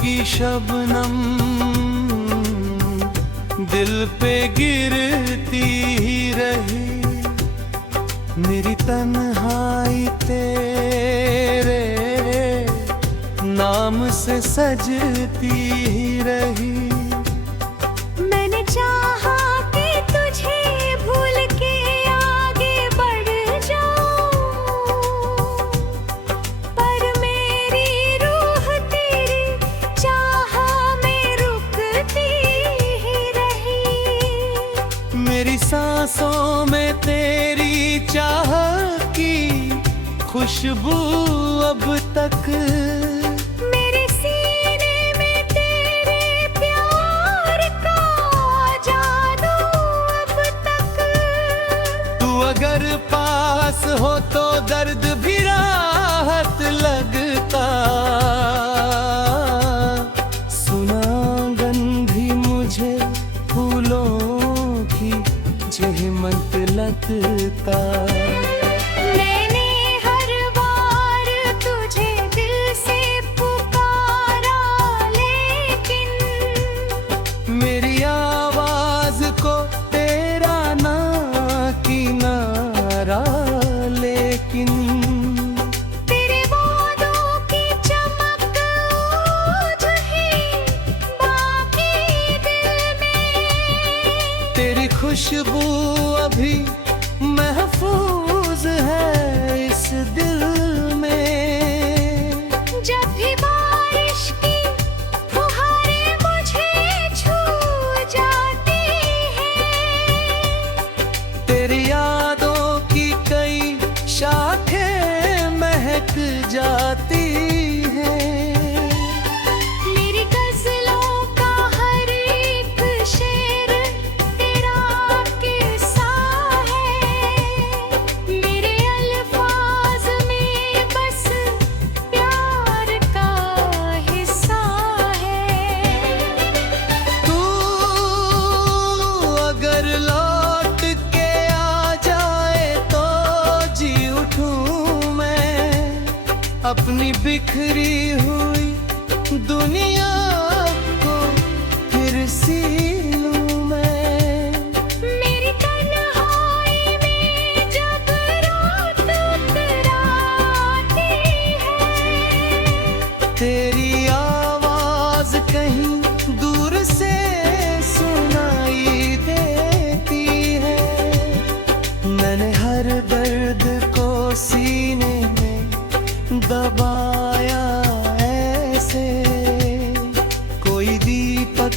की शबनम दिल पे गिरती ही रही। मेरी तन्हाई तेरे नाम से सजती ही रही। मैंने चाहा कि तुझे भूल के आगे बढ़ जाऊं, पर मेरी रूह तेरी चाह में रुकती ही रही। मेरी सांसों में तेरी चाह की खुशबू अब तक, मेरे सीने में तेरे प्यार का जादू अब तक। तू अगर पास हो तो दर्द भी राहत लगता। सुना गंधी मुझे फूलों की जहमत लगता। मैंने हर बार तुझे दिल से पुकारा, लेकिन मेरी आवाज को तेरा ना किनारा, लेकिन तेरे वादों की चमक ओझी बाकी दिल में। तेरी खुशबू अभी महफूज है इस दिल में। जब भी बारिश की फुहारें मुझे छू जाती हैं, तेरी यादों की कई शाखें महक जाती हैं। मेरी गज़लों का हर एक शेर तेरा किस्सा है। मेरे अल्फाज में बस प्यार का हिस्सा है। तू अगर लौट के आ जाए तो जी उठूं मैं, अपनी बिखरी हुई दुनिया को फिर सी लूं मैं। मेरी तन्हाई में जब रात उतराती है, तेरी आवाज कहीं दूर से सुनाई देती है। मैंने हर दर्द को सीने में दबाया ऐसे, कोई दीपक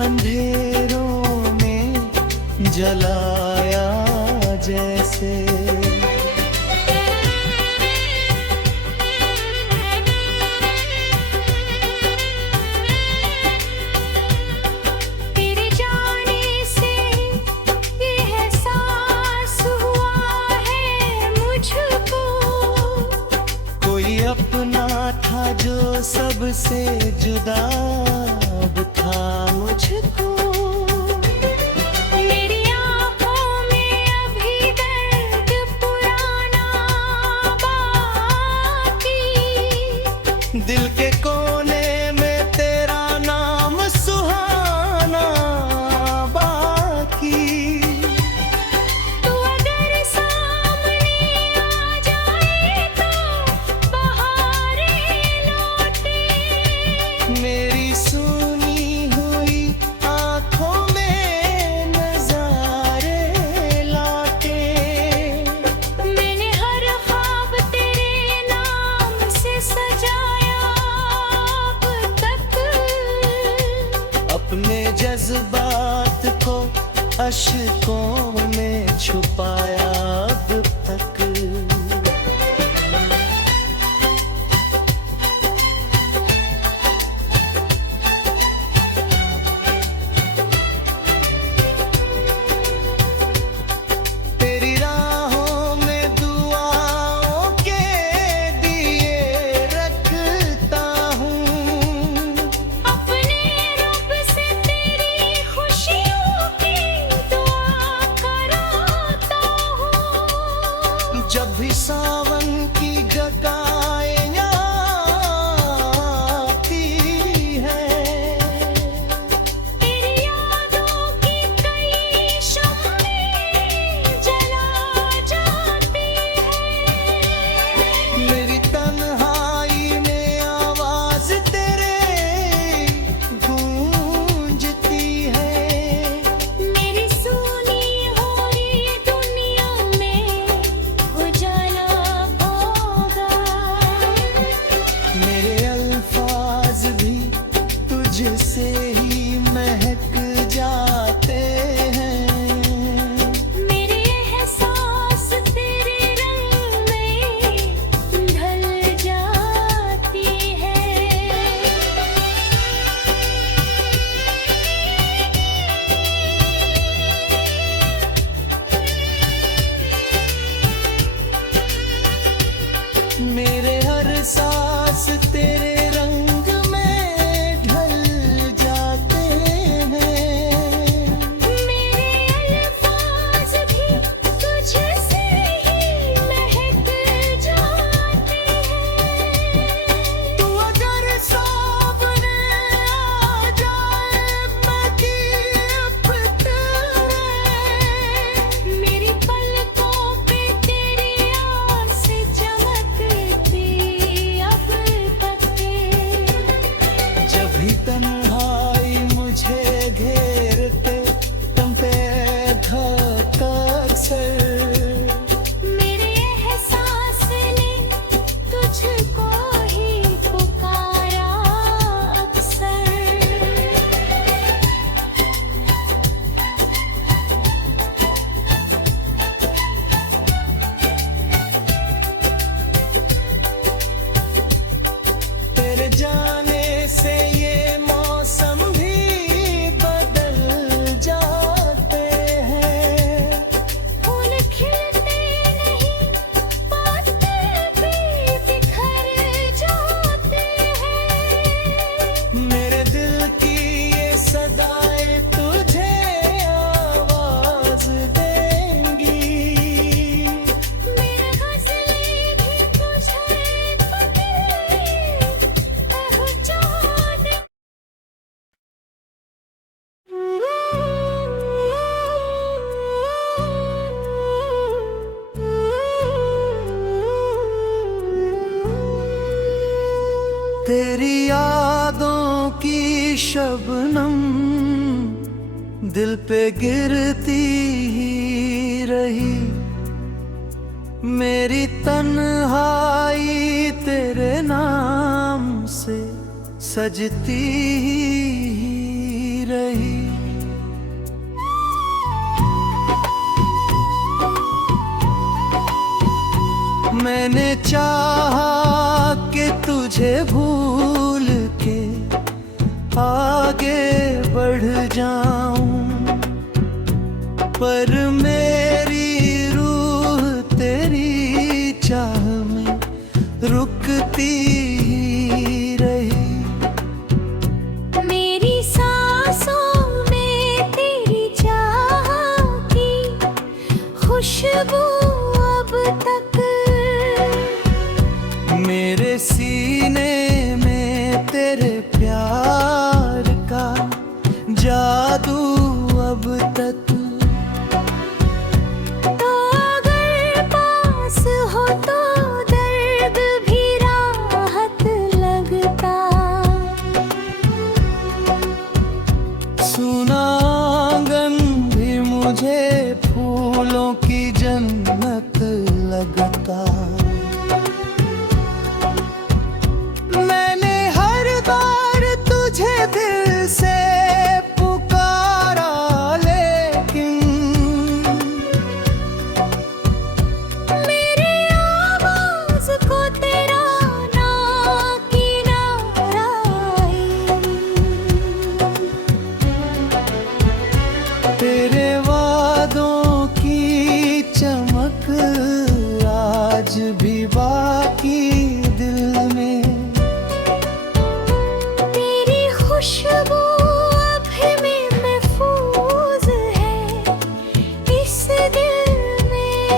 अंधेरों में जलाया जैसे। तेरे जाने से ये एहसास हुआ है मुझको, कोई अपना था जो सबसे जुदा अब था मुझको। मेरी आँखों में अभी दर्द पुराना बाकी। दिल के कोने में तेरा नाम सुहाना बाकी। तू अगर सामने आ जाए तो बहारें लौटे। मेरी सुनी हुई आंखों में नजारे लौटे। मैंने हर ख्वाब तेरे नाम से सजाया अब तक। अपने जज्बात को अश्कों में छुपाया अब तक। तेरी राहों में दुआओं के दिए रखता हूँ। अपने रब से तेरी खुशियों की दुआ कराता हूँ। शबनम दिल पे गिरती ही रही। मेरी तन्हाई तेरे नाम से सजती ही रही। मैंने चाहा कि तुझे भूल के आगे बढ़ जाऊं, पर मेरी रूह तेरी चाह में रुकती ही रही। मेरी सांसों में तेरी चाह की खुशबू अब तक, मेरे सीने में तेरे प्यार का जादू अब तक। तो अगर पास हो तो दर्द भी राहत लगता। सुना आंगन भी मुझे फूलों की जन्नत लगता। मैंने हर बार तुझे दिल से पुकारा, लेकिन मेरी आवाज को तेरा ना किनारा आई। तेरे वादों की चमक आज भी बाकी दिल में। तेरी खुशबू अभी भी महफूज है इस दिल में।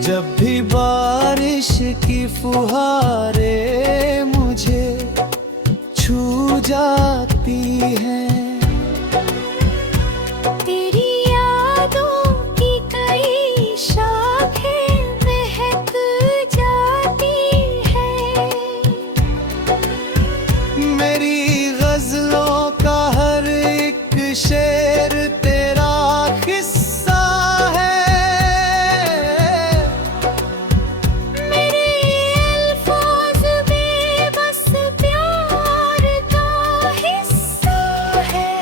जब भी बारिश की फुहारें मुझे छू जाती हैं, तेरी यादों की कई शाखें महक जाती है। मेरी गजलों का हर एक शेर तेरा किस्सा है। मेरे अल्फाज में बस प्यार का हिस्सा है।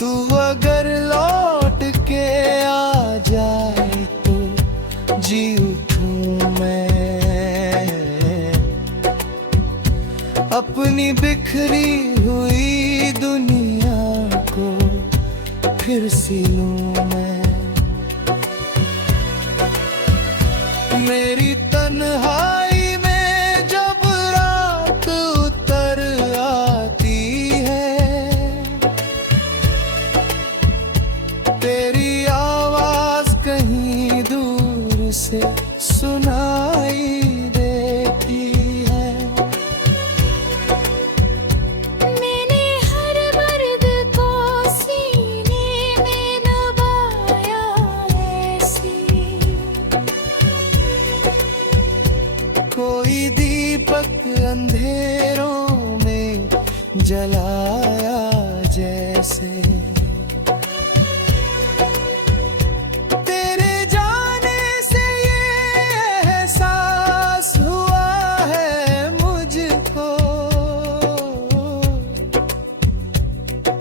तू अगर लौट के आ जाए तो जी उठूं मैं, अपनी बिखरी हुई दुनिया को फिर सी लूं मैं। मेरी तन्हाई में जब रात उतर आती है, तेरी आवाज कहीं दूर से सुनाई देती है। मैंने हर मर्द को सीने में दबाया ऐसे। कोई दीपक अंधेरों में जलाया जैसे। तेरे जाने से ये एहसास हुआ है मुझको,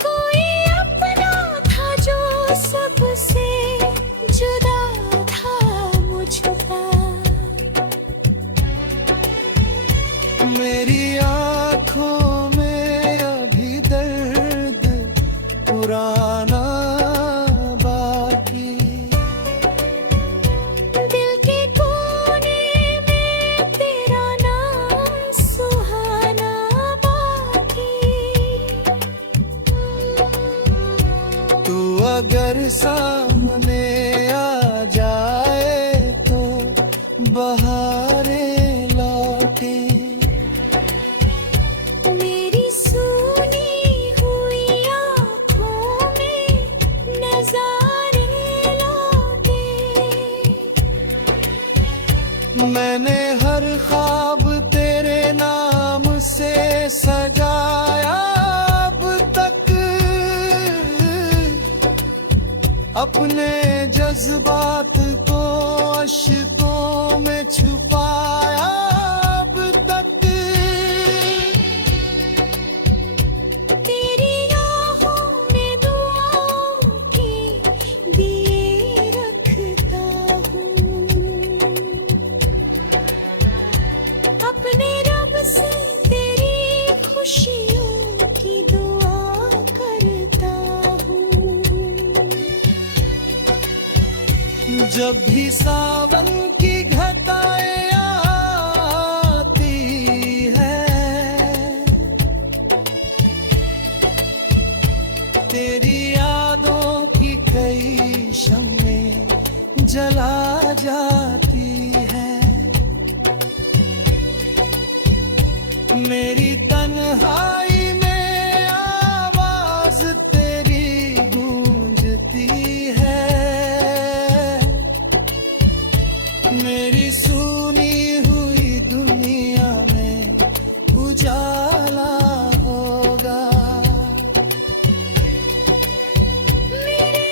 कोई अपना था जो सबसे जुदा था मुझको। मेरी आँखों में अभी दर्द पुराना बाकी। दिल के कोने में तेरा नाम सुहाना बाकी। तू अगर सामने आ जाए तो बहारें लौटे। मेरी सूनी हुई आँखों में नजारे लौटे। मैंने हर ख्वाब सजाया अब तक, अपने जज्बात को अश्कों में छुपाया अब तक। तेरी आहों में दुआओं के दिए रखता हूँ, अपने रब से तेरी खुशियों की दुआ करता हूँ। जब भी सावन की घटाएं आती है, तेरी यादों की कई शम्में जला जाती है। मेरी तन्हाई में आवाज तेरी गूंजती है, मेरी सुनी हुई दुनिया में उजाला होगा। मेरे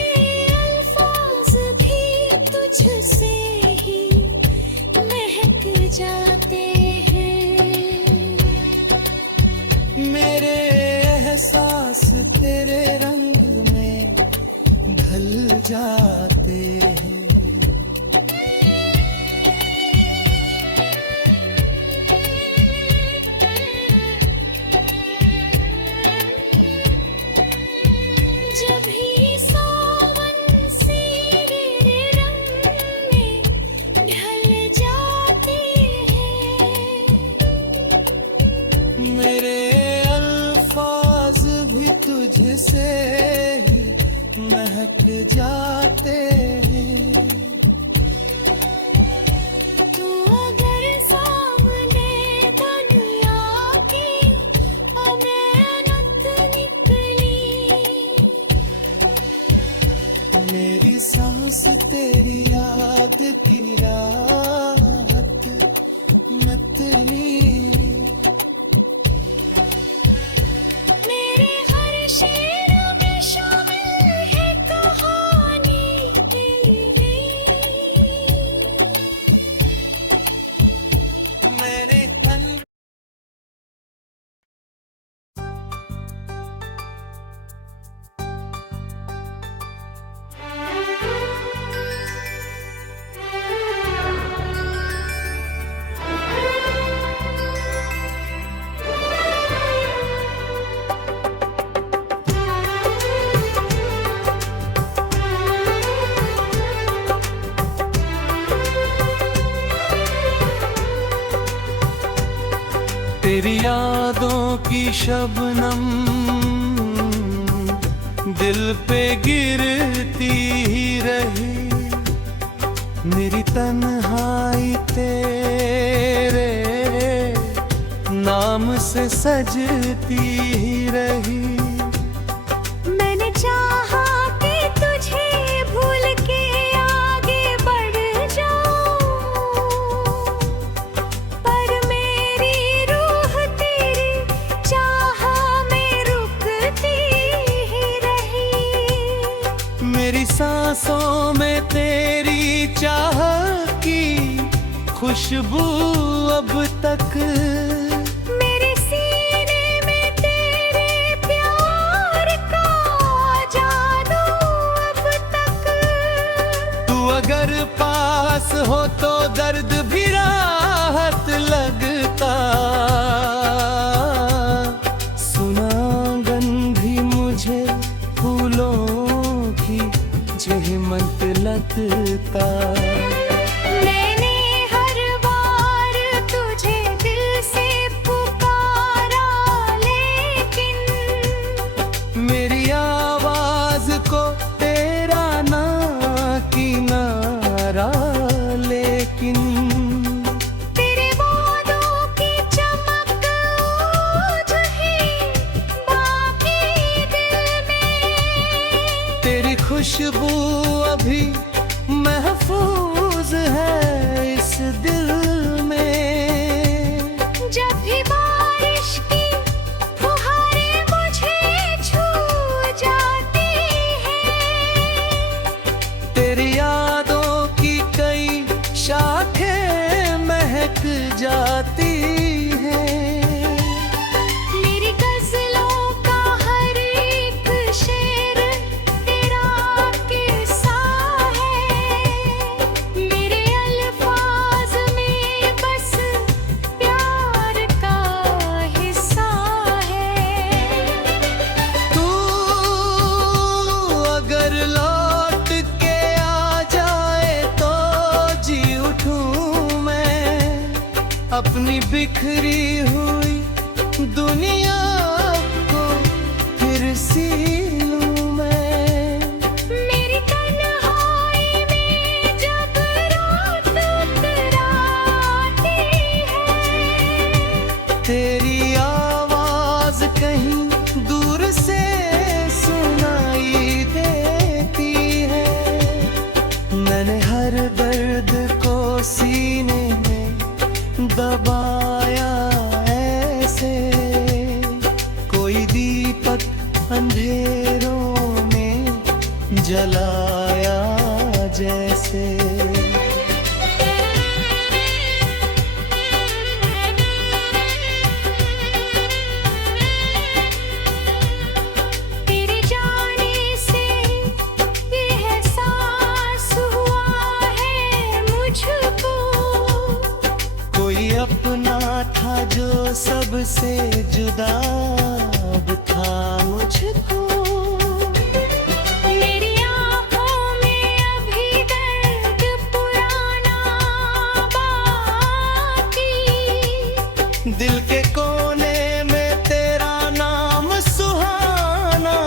अल्फाज भी तुझसे ही महक जाते हैं, मेरे एहसास तेरे रंग में ढल जाते हैं। जब ही सावन तेरे रंग में ढल जाते हैं, मेरे अल्फाज भी तुझसे ही महक जाते हैं। तू अगर सामने दुनिया की अमानत निकली, मेरी सांस तेरी याद की राहत नतनी, मेरे हर शेर में शामिल है कहानी तेरी। मेरे तन तेरी यादों की शबनम दिल पे गिरती ही रही, मेरी तन्हाई तेरे नाम से सजती ही रही। मैंने चाहा कि तुझे भूल के आगे बढ़ जाऊं, पर मेरी रूह तेरी चाहा में रुकती ही रही। मेरी सांसों में तेरी चाह की खुशबू अब तक, मेरे सीने में तेरे प्यार का जादू अब तक। तू अगर पास हो तो दर्द भी राहत लगता, सुना गंधी मुझे फूलों की जहमत लगता। मैंने हर बार तुझे दिल से पुकारा, लेकिन मेरी आवाज को तेरा ना किनारा, लेकिन तेरे वादों की चमक ओझ है बाकी दिल में। तेरी खुशबू अभी महफूज जाती हैं। मेरी गज़लों का हर एक शेर तेरा किस्सा है। मेरे अल्फाज में बस प्यार का हिस्सा है। तू अगर लौट के आ जाए तो जी उठूं मैं, अपनी बिखरी हुई दुनिया को फिर सी लूं मैं। मेरी तन्हाई में जब रात उतराती है, तेरी आवाज कहीं दूर से सुनाई देती है। मैंने हर दर्द को सीने में दबाया ऐसे, कोई दीपक अंधेरों में जलाया जैसे। तेरे जाने से ये एहसास हुआ है मुझको, कोई अपना था जो सबसे जुदा अब था मुझको। मेरी आँखों में अभी दर्द पुराना बाकी, दिल के कोने में तेरा नाम सुहाना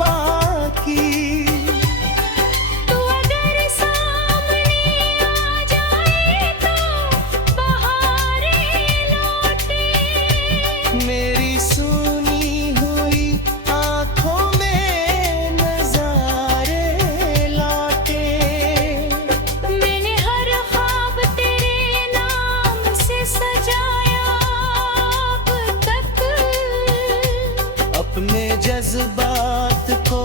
बाकी। तू अगर सामने आ जाए तो बहारें लौटे। मेरी सुनी हुई आंखों में नजारे लौटे। मैंने हर ख्वाब तेरे नाम से सजाया अब तक, अपने जज्बात को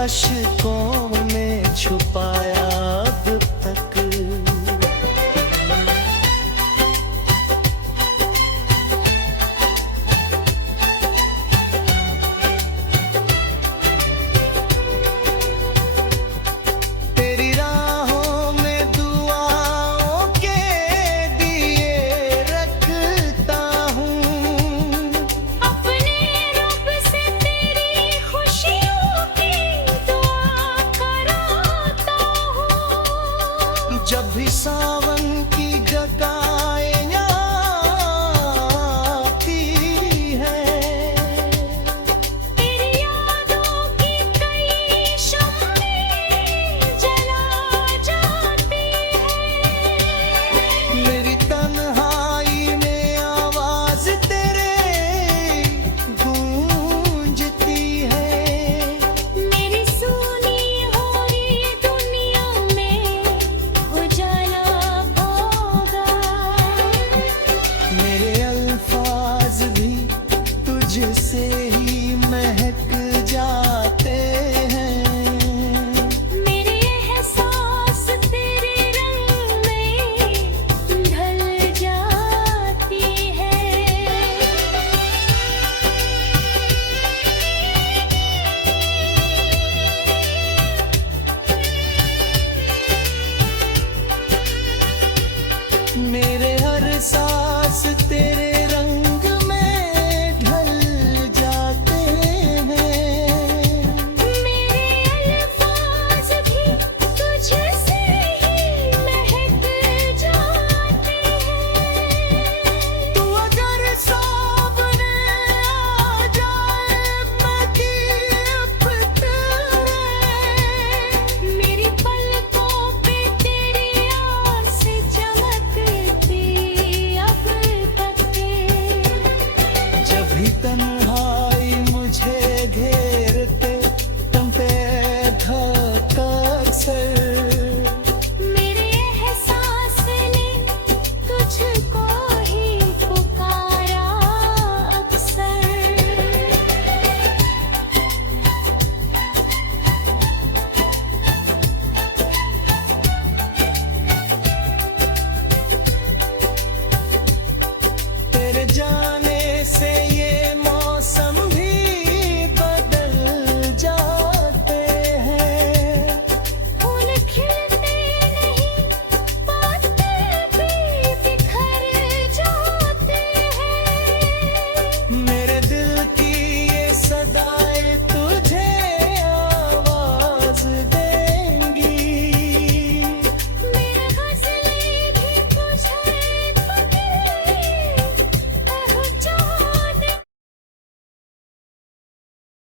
अश्कों में छुपाया अब